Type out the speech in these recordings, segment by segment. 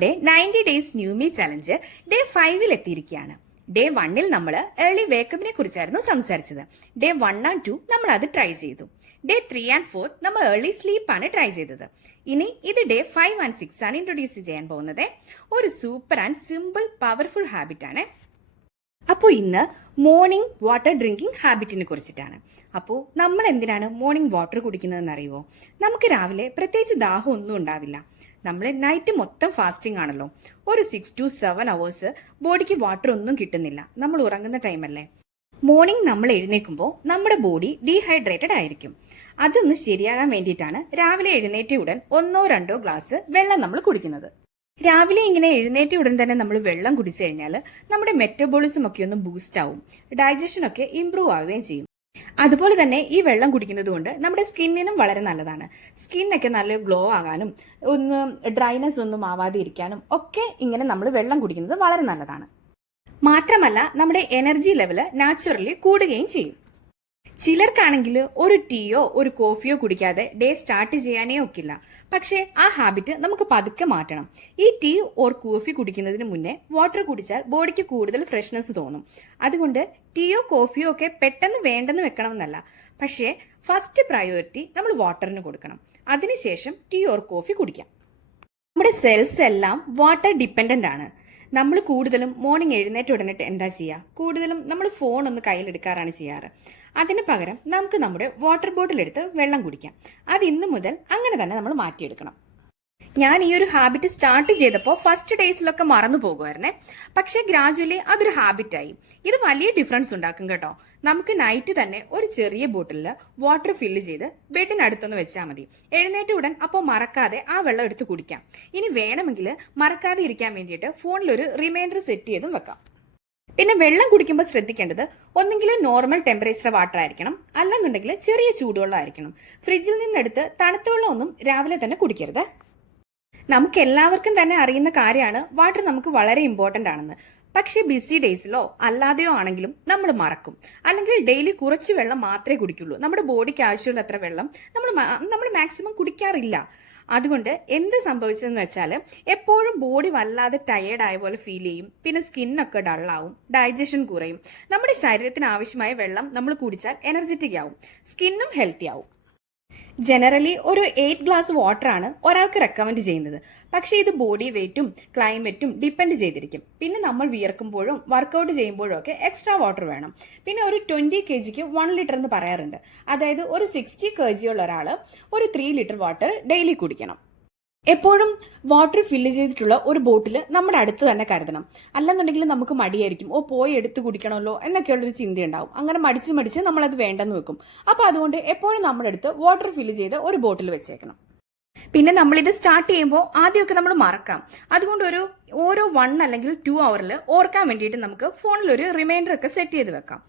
നമ്മുടെ 90 days new me challenge day 5 എത്തിയിരിക്കുകയാണ്. Day 1 നമ്മൾ ഏർലി വേക്കപ്പിനെ കുറിച്ചായിരുന്നു സംസാരിച്ചത്. ഡേ 1 and 2 നമ്മൾ അത് ട്രൈ ചെയ്തു. ഡേ 3 and 4 നമ്മൾ ഏർലി സ്ലീപ്പ് ആണ് ട്രൈ ചെയ്തത്. ഇനി ഇത് ഡേ 5 and 6 ആണ് ഇൻട്രൊഡ്യൂസ് ചെയ്യാൻ പോകുന്നത്. ഒരു super and simple powerful habit ആണ്. അപ്പോൾ ഇന്ന് മോർണിംഗ് വാട്ടർ ഡ്രിങ്കിങ് ഹാബിറ്റിനെ കുറിച്ചിട്ടാണ്. അപ്പോൾ നമ്മൾ എന്തിനാണ് മോർണിംഗ് വാട്ടർ കുടിക്കുന്നതെന്ന് അറിയുമോ? നമുക്ക് രാവിലെ പ്രത്യേകിച്ച് ദാഹം ഒന്നും ഉണ്ടാവില്ല. നമ്മൾ നൈറ്റ് മൊത്തം ഫാസ്റ്റിംഗ് ആണല്ലോ. ഒരു 6 to 7 hours ബോഡിക്ക് വാട്ടർ ഒന്നും കിട്ടുന്നില്ല. നമ്മൾ ഉറങ്ങുന്ന ടൈമല്ലേ. മോർണിംഗ് നമ്മൾ എഴുന്നേൽക്കുമ്പോൾ നമ്മുടെ ബോഡി ഡീഹൈഡ്രേറ്റഡ് ആയിരിക്കും. അതൊന്ന് ശരിയാകാൻ വേണ്ടിയിട്ടാണ് രാവിലെ എഴുന്നേറ്റ ഉടൻ 1-2 ഗ്ലാസ് വെള്ളം നമ്മൾ കുടിക്കുന്നത്. രാവിലെ ഇങ്ങനെ എഴുന്നേറ്റ ഉടൻ തന്നെ നമ്മൾ വെള്ളം കുടിച്ചു കഴിഞ്ഞാൽ നമ്മുടെ മെറ്റബോളിസം ഒക്കെ ഒന്ന് ബൂസ്റ്റ് ആവും, ഡൈജഷൻ ഒക്കെ ഇംപ്രൂവ് ആവുകയും ചെയ്യും. അതുപോലെ തന്നെ ഈ വെള്ളം കുടിക്കുന്നത് കൊണ്ട് നമ്മുടെ സ്കിന്നിനും വളരെ നല്ലതാണ്. സ്കിന്നൊക്കെ നല്ല ഗ്ലോ ആകാനും ഒന്ന് ഡ്രൈനെസ് ഒന്നും ആവാതെ ഇരിക്കാനും ഒക്കെ ഇങ്ങനെ നമ്മൾ വെള്ളം കുടിക്കുന്നത് വളരെ നല്ലതാണ്. മാത്രമല്ല നമ്മുടെ എനർജി ലെവല് നാച്ചുറലി കൂടുകയും ചെയ്യും. ചിലർക്കാണെങ്കിൽ ഒരു ടീയോ ഒരു കോഫിയോ കുടിക്കാതെ ഡേ സ്റ്റാർട്ട് ചെയ്യാനേ ഒക്കില്ല. പക്ഷേ ആ ഹാബിറ്റ് നമുക്ക് പതുക്കെ മാറ്റണം. ഈ ടീ ഓർ കോഫി കുടിക്കുന്നതിന് മുന്നേ വാട്ടർ കുടിച്ചാൽ ബോഡിക്ക് കൂടുതൽ ഫ്രഷ്നെസ് തോന്നും. അതുകൊണ്ട് ടീയോ കോഫിയോ ഒക്കെ പെട്ടെന്ന് വേണ്ടെന്ന് വെക്കണമെന്നല്ല, പക്ഷേ ഫസ്റ്റ് പ്രയോറിറ്റി നമ്മൾ വാട്ടറിന് കൊടുക്കണം. അതിനുശേഷം ടീ ഓർ കോഫി കുടിക്കാം. നമ്മുടെ സെൽസ് എല്ലാം വാട്ടർ ഡിപ്പെൻഡന്റ് ആണ്. നമ്മൾ കൂടുതലും മോർണിംഗ് എഴുന്നേറ്റ ഉടനെ എന്താ ചെയ്യുക? കൂടുതലും നമ്മൾ ഫോൺ ഒന്ന് കയ്യിലെടുക്കാറാണ് ചെയ്യാറ്. അതിന് പകരം നമുക്ക് നമ്മുടെ വാട്ടർ ബോട്ടിൽ എടുത്ത് വെള്ളം കുടിക്കാം. അത് ഇന്ന് മുതൽ അങ്ങനെ തന്നെ നമ്മൾ മാറ്റിയെടുക്കണം. ഞാൻ ഈ ഒരു ഹാബിറ്റ് സ്റ്റാർട്ട് ചെയ്തപ്പോൾ ഫസ്റ്റ് ഡേയ്സിലൊക്കെ മറന്നു പോകുമായിരുന്നേ. പക്ഷേ ഗ്രാജുവലി അതൊരു ഹാബിറ്റായി. ഇത് വലിയ ഡിഫറൻസ് ഉണ്ടാക്കും കേട്ടോ. നമുക്ക് നൈറ്റ് തന്നെ ഒരു ചെറിയ ബോട്ടിലിൽ വാട്ടർ ഫില്ല് ചെയ്ത് ബെഡിനടുത്തൊന്ന് വെച്ചാൽ മതി. എഴുന്നേറ്റ് ഉടൻ അപ്പോൾ മറക്കാതെ ആ വെള്ളം എടുത്ത് കുടിക്കാം. ഇനി വേണമെങ്കിൽ മറക്കാതെ ഇരിക്കാൻ വേണ്ടിയിട്ട് ഫോണിൽ ഒരു റിമൈൻഡർ സെറ്റ് ചെയ്തും വെക്കാം. പിന്നെ വെള്ളം കുടിക്കുമ്പോൾ ശ്രദ്ധിക്കേണ്ടത് ഒന്നെങ്കിൽ നോർമൽ ടെമ്പറേച്ചർ വാട്ടർ ആയിരിക്കണം, അല്ലെന്നുണ്ടെങ്കിൽ ചെറിയ ചൂടുവെള്ളം ആയിരിക്കണം. ഫ്രിഡ്ജിൽ നിന്നെടുത്ത് തണുത്ത വെള്ളമൊന്നും രാവിലെ തന്നെ കുടിക്കരുത്. നമുക്ക് എല്ലാവർക്കും തന്നെ അറിയുന്ന കാര്യമാണ് വാട്ടർ നമുക്ക് വളരെ ഇമ്പോർട്ടന്റ് ആണെന്ന്. പക്ഷേ ബിസി ഡേയ്സിലോ അല്ലാതെയോ ആണെങ്കിലും നമ്മൾ മറക്കും. അല്ലെങ്കിൽ ഡെയിലി കുറച്ച് വെള്ളം മാത്രമേ കുടിക്കുള്ളൂ. നമ്മുടെ ബോഡിക്ക് ആവശ്യമുള്ള അത്ര വെള്ളം നമ്മൾ മാക്സിമം കുടിക്കാറില്ല. അതുകൊണ്ട് എന്ത് സംഭവിച്ചതെന്ന് വെച്ചാൽ എപ്പോഴും ബോഡി വല്ലാതെ ടയേർഡ് ആയ പോലെ ഫീൽ ചെയ്യും. പിന്നെ സ്കിന്നൊക്കെ ഡള്ളാവും, ഡൈജഷൻ കുറയും. നമ്മുടെ ശരീരത്തിന് ആവശ്യമായ വെള്ളം നമ്മൾ കുടിച്ചാൽ എനർജറ്റിക് ആവും, സ്കിന്നും ഹെൽത്തി ആവും. ജനറലി ഒരു 8 ഗ്ലാസ് വാട്ടർ ആണ് ഒരാൾക്ക് റെക്കമെൻഡ് ചെയ്യുന്നത്. പക്ഷേ ഇത് ബോഡി വെയിറ്റും ക്ലൈമറ്റും ഡിപ്പെൻഡ് ചെയ്തിരിക്കും. പിന്നെ നമ്മൾ വിയർക്കുമ്പോഴും വർക്കൗട്ട് ചെയ്യുമ്പോഴും ഒക്കെ എക്സ്ട്രാ വാട്ടർ വേണം. പിന്നെ ഒരു 20 kgക്ക് 1 ലിറ്റർ എന്ന് പറയാറുണ്ട്. അതായത് ഒരു 60 kg ഉള്ള ഒരാൾ ഒരു 3 ലിറ്റർ വാട്ടർ ഡെയിലി കുടിക്കണം. എപ്പോഴും വാട്ടർ ഫില്ല് ചെയ്തിട്ടുള്ള ഒരു ബോട്ടിൽ നമ്മുടെ അടുത്ത് തന്നെ കരുതണം. അല്ലെന്നുണ്ടെങ്കിൽ നമുക്ക് മടിയായിരിക്കും, പോയി എടുത്ത് കുടിക്കണമല്ലോ എന്നൊക്കെയുള്ളൊരു ചിന്തയുണ്ടാവും. അങ്ങനെ മടിച്ച് നമ്മളത് വേണ്ടെന്ന് വെക്കും. അപ്പോൾ അതുകൊണ്ട് എപ്പോഴും നമ്മുടെ അടുത്ത് വാട്ടർ ഫില്ല് ചെയ്ത് ഒരു ബോട്ടിൽ വെച്ചേക്കണം. പിന്നെ നമ്മളിത് സ്റ്റാർട്ട് ചെയ്യുമ്പോൾ ആദ്യമൊക്കെ നമ്മൾ മറക്കാം. അതുകൊണ്ട് ഓരോ 1 അല്ലെങ്കിൽ 2 hours ഓർക്കാൻ വേണ്ടിയിട്ട് നമുക്ക് ഫോണിൽ ഒരു റിമൈൻഡർ ഒക്കെ സെറ്റ് ചെയ്ത് വെക്കാം.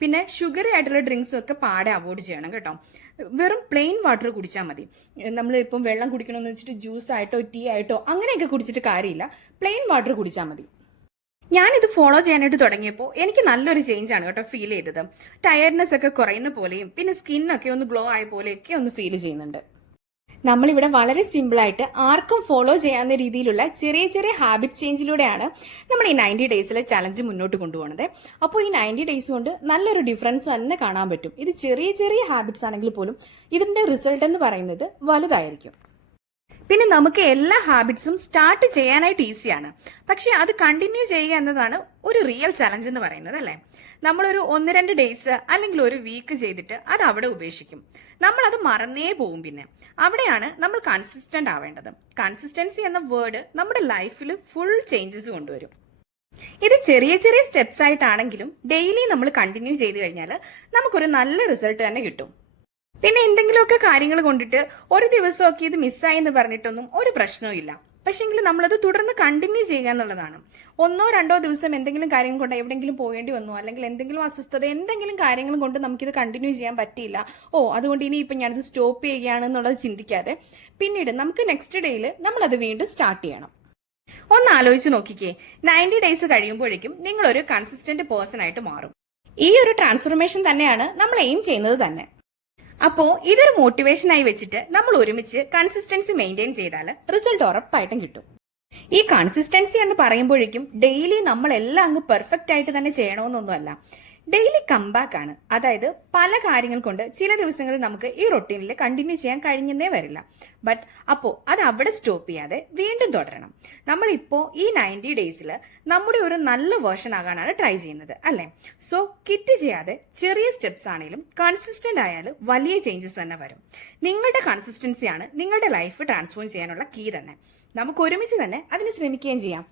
പിന്നെ ഷുഗർ ആയിട്ടുള്ള ഡ്രിങ്ക്സും ഒക്കെ പാടെ അവോയ്ഡ് ചെയ്യണം കേട്ടോ. വെറും പ്ലെയിൻ വാട്ടർ കുടിച്ചാൽ മതി. നമ്മൾ ഇപ്പം വെള്ളം കുടിക്കണമെന്ന് വെച്ചിട്ട് ജ്യൂസ് ആയിട്ടോ ടീ ആയിട്ടോ അങ്ങനെയൊക്കെ കുടിച്ചിട്ട് കാര്യമില്ല. പ്ലെയിൻ വാട്ടർ കുടിച്ചാൽ മതി. ഞാനിത് ഫോളോ ചെയ്യാനായിട്ട് തുടങ്ങിയപ്പോൾ എനിക്ക് നല്ലൊരു ചേഞ്ച് ആണ് കേട്ടോ ഫീൽ ചെയ്തത്. ടയർഡ്നെസ് ഒക്കെ കുറയുന്ന പോലെയും പിന്നെ സ്കിന്നൊക്കെ ഒന്ന് ഗ്ലോ ആയ പോലെയൊക്കെ ഒന്ന് ഫീൽ ചെയ്യുന്നുണ്ട്. നമ്മളിവിടെ വളരെ സിമ്പിളായിട്ട് ആർക്കും ഫോളോ ചെയ്യാവുന്ന രീതിയിലുള്ള ചെറിയ ചെറിയ ഹാബിറ്റ് ചേഞ്ചിലൂടെയാണ് നമ്മൾ ഈ 90 ഡേയ്സിലെ ചലഞ്ച് മുന്നോട്ട് കൊണ്ടുപോകുന്നത്. അപ്പോൾ ഈ 90 ഡേയ്സ് കൊണ്ട് നല്ലൊരു ഡിഫറൻസ് തന്നെ കാണാൻ പറ്റും. ഇത് ചെറിയ ചെറിയ ഹാബിറ്റ്സ് ആണെങ്കിൽ പോലും ഇതിന്റെ റിസൾട്ട് എന്ന് പറയുന്നത് വലുതായിരിക്കും. പിന്നെ നമുക്ക് എല്ലാ ഹാബിറ്റ്സും സ്റ്റാർട്ട് ചെയ്യാനായിട്ട് ഈസിയാണ്. പക്ഷെ അത് കണ്ടിന്യൂ ചെയ്യുക എന്നതാണ് ഒരു റിയൽ ചലഞ്ച് എന്ന് പറയുന്നത്, അല്ലേ? നമ്മളൊരു 1-2 ഡേയ്സ് അല്ലെങ്കിൽ ഒരു വീക്ക് ചെയ്തിട്ട് അത് അവിടെ ഉപേക്ഷിക്കും. നമ്മളത് മറന്നേ പോവും. പിന്നെ അവിടെയാണ് നമ്മൾ കൺസിസ്റ്റന്റ് ആവേണ്ടത്. കൺസിസ്റ്റൻസി എന്ന വേർഡ് നമ്മുടെ ലൈഫിൽ ഫുൾ ചേഞ്ചസ് കൊണ്ടുവരും. ഇത് ചെറിയ ചെറിയ സ്റ്റെപ്സ് ആയിട്ടാണെങ്കിലും ഡെയിലി നമ്മൾ കണ്ടിന്യൂ ചെയ്ത് കഴിഞ്ഞാൽ നമുക്കൊരു നല്ല റിസൾട്ട് തന്നെ കിട്ടും. പിന്നെ എന്തെങ്കിലുമൊക്കെ കാര്യങ്ങൾ കൊണ്ടിട്ട് ഒരു ദിവസമൊക്കെ ഇത് മിസ്സായി എന്ന് പറഞ്ഞിട്ടൊന്നും ഒരു പ്രശ്നവും ഇല്ല. പക്ഷെങ്കിൽ നമ്മളത് തുടർന്ന് കണ്ടിന്യൂ ചെയ്യുക എന്നുള്ളതാണ്. 1-2 ദിവസം എന്തെങ്കിലും കാര്യം കൊണ്ട് എവിടെയെങ്കിലും പോകേണ്ടി വന്നു, അല്ലെങ്കിൽ എന്തെങ്കിലും അസ്വസ്ഥത എന്തെങ്കിലും കാര്യങ്ങളും കൊണ്ട് നമുക്കിത് കണ്ടിന്യൂ ചെയ്യാൻ പറ്റിയില്ല, അതുകൊണ്ട് ഇനി ഇപ്പം ഞാനിത് സ്റ്റോപ്പ് ചെയ്യുകയാണെന്നുള്ളത് ചിന്തിക്കാതെ പിന്നീട് നമുക്ക് നെക്സ്റ്റ് ഡേയിൽ നമ്മളത് വീണ്ടും സ്റ്റാർട്ട് ചെയ്യണം. ഒന്ന് ആലോചിച്ച് നോക്കിക്കേ, 90 ഡേയ്സ് കഴിയുമ്പോഴേക്കും നിങ്ങളൊരു കൺസിസ്റ്റന്റ് പേഴ്സൺ ആയിട്ട് മാറും. ഈ ഒരു ട്രാൻസ്ഫോർമേഷൻ തന്നെയാണ് നമ്മൾ എയിം ചെയ്യുന്നത് തന്നെ. അപ്പോൾ ഇതൊരു മോട്ടിവേഷനായി വെച്ചിട്ട് നമ്മൾ ഒരുമിച്ച് കൺസിസ്റ്റൻസി മെയിൻറ്റെയിൻ ചെയ്താൽ റിസൾട്ട് ഉറപ്പായിട്ടും കിട്ടും. ഈ കൺസിസ്റ്റൻസി എന്ന് പറയുമ്പോഴേക്കും ഡെയിലി നമ്മളെല്ലാം അങ്ങ് പെർഫെക്റ്റ് ആയിട്ട് തന്നെ ചെയ്യണമെന്നൊന്നുമല്ല. ഡെയിലി കംബാക്ക് ആണ്. അതായത് പല കാര്യങ്ങൾ കൊണ്ട് ചില ദിവസങ്ങളിൽ നമുക്ക് ഈ റൊട്ടീനിൽ കണ്ടിന്യൂ ചെയ്യാൻ കഴിഞ്ഞെന്നേ വരില്ല. ബട്ട് അപ്പോൾ അത് അവിടെ സ്റ്റോപ്പ് ചെയ്യാതെ വീണ്ടും തുടരണം. നമ്മളിപ്പോൾ ഈ 90 ഡേയ്സിൽ നമ്മുടെ ഒരു നല്ല വേർഷൻ ആകാനാണ് ട്രൈ ചെയ്യുന്നത്, അല്ലേ? സോ കിറ്റ് ചെയ്യാതെ ചെറിയ സ്റ്റെപ്സ് ആണെങ്കിലും കൺസിസ്റ്റന്റ് ആയാൽ വലിയ ചേഞ്ചസ് തന്നെ വരും. നിങ്ങളുടെ കൺസിസ്റ്റൻസിയാണ് നിങ്ങളുടെ ലൈഫ് ട്രാൻസ്ഫോം ചെയ്യാനുള്ള കീ തന്നെ. നമുക്ക് ഒരുമിച്ച് തന്നെ അതിന് ശ്രമിക്കുകയും ചെയ്യാം.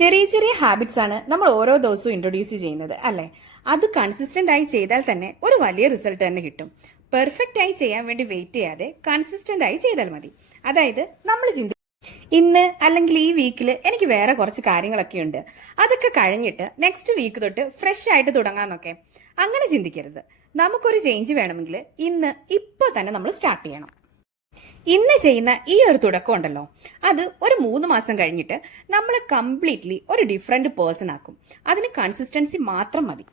ചെറിയ ചെറിയ ഹാബിറ്റ്സ് ആണ് നമ്മൾ ഓരോ ദിവസവും ഇൻട്രൊഡ്യൂസ് ചെയ്യുന്നത്, അല്ലേ? അത് കൺസിസ്റ്റന്റ് ആയി ചെയ്താൽ തന്നെ ഒരു വലിയ റിസൾട്ട് തന്നെ കിട്ടും. പെർഫെക്റ്റ് ആയി ചെയ്യാൻ വേണ്ടി വെയിറ്റ് ചെയ്യാതെ കൺസിസ്റ്റന്റ് ആയി ചെയ്താൽ മതി. അതായത് നമ്മൾ ഇന്ന് അല്ലെങ്കിൽ ഈ വീക്കിൽ എനിക്ക് വേറെ കുറച്ച് കാര്യങ്ങളൊക്കെ ഉണ്ട്, അതൊക്കെ കഴിഞ്ഞിട്ട് നെക്സ്റ്റ് വീക്ക് തൊട്ട് ഫ്രഷ് ആയിട്ട് തുടങ്ങാന്നൊക്കെ അങ്ങനെ ചിന്തിക്കരുത്. നമുക്കൊരു ചേഞ്ച് വേണമെങ്കിൽ ഇപ്പൊ തന്നെ നമ്മൾ സ്റ്റാർട്ട് ചെയ്യണം. ഇന്ന് ചെയ്യുന്ന ഈ ഒരു തുടക്കം ഉണ്ടല്ലോ, അത് ഒരു 3 മാസം കഴിഞ്ഞിട്ട് നമ്മൾ കംപ്ലീറ്റ്ലി ഒരു ഡിഫറെന്റ് പേഴ്സൺ ആക്കും. അതിന് കൺസിസ്റ്റൻസി മാത്രം മതി.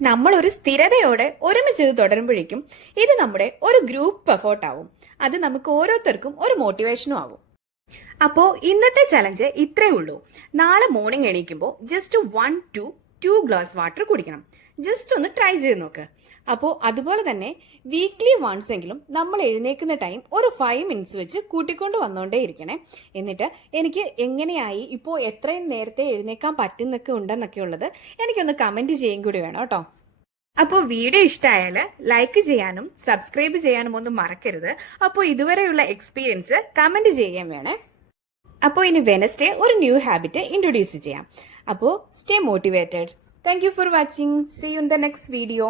നമ്മൾ ഒരു സ്ഥിരതയോടെ ഒരുമിച്ച് തുടരുമ്പോഴേക്കും ഇത് നമ്മുടെ ഒരു ഗ്രൂപ്പ് എഫേർട്ട് ആവും. അത് നമുക്ക് ഓരോരുത്തർക്കും ഒരു മോട്ടിവേഷനും ആകും. അപ്പോൾ ഇന്നത്തെ ചലഞ്ച് ഇത്രേ ഉള്ളൂ. നാളെ മോർണിംഗ് എണീക്കുമ്പോൾ ജസ്റ്റ് 1 to 2 ഗ്ലാസ് വാട്ടർ കുടിക്കണം. ജസ്റ്റ് ഒന്ന് ട്രൈ ചെയ്ത് നോക്ക്. അപ്പോൾ അതുപോലെ തന്നെ വീക്ക്ലി വൺസ് എങ്കിലും നമ്മൾ എഴുന്നേക്കുന്ന ടൈം ഒരു 5 മിനിറ്റ്സ് വെച്ച് കൂട്ടിക്കൊണ്ട് വന്നുകൊണ്ടേ ഇരിക്കണേ. എന്നിട്ട് എനിക്ക് എങ്ങനെയായി, ഇപ്പോൾ എത്രയും നേരത്തെ എഴുന്നേക്കാൻ പറ്റുന്നൊക്കെ ഉണ്ടെന്നൊക്കെ ഉള്ളത് എനിക്കൊന്ന് കമന്റ് ചെയ്യും കൂടി വേണം കേട്ടോ. അപ്പോൾ വീഡിയോ ഇഷ്ടമായാൽ ലൈക്ക് ചെയ്യാനും സബ്സ്ക്രൈബ് ചെയ്യാനും ഒന്നും മറക്കരുത്. അപ്പോൾ ഇതുവരെയുള്ള എക്സ്പീരിയൻസ് കമന്റ് ചെയ്യാൻ വേണേ. അപ്പോൾ ഇനി വെനസ്ഡേ ഒരു ന്യൂ ഹാബിറ്റ് ഇൻട്രൊഡ്യൂസ് ചെയ്യാം. അപ്പോൾ stay motivated. Thank you for watching. See you in the next video.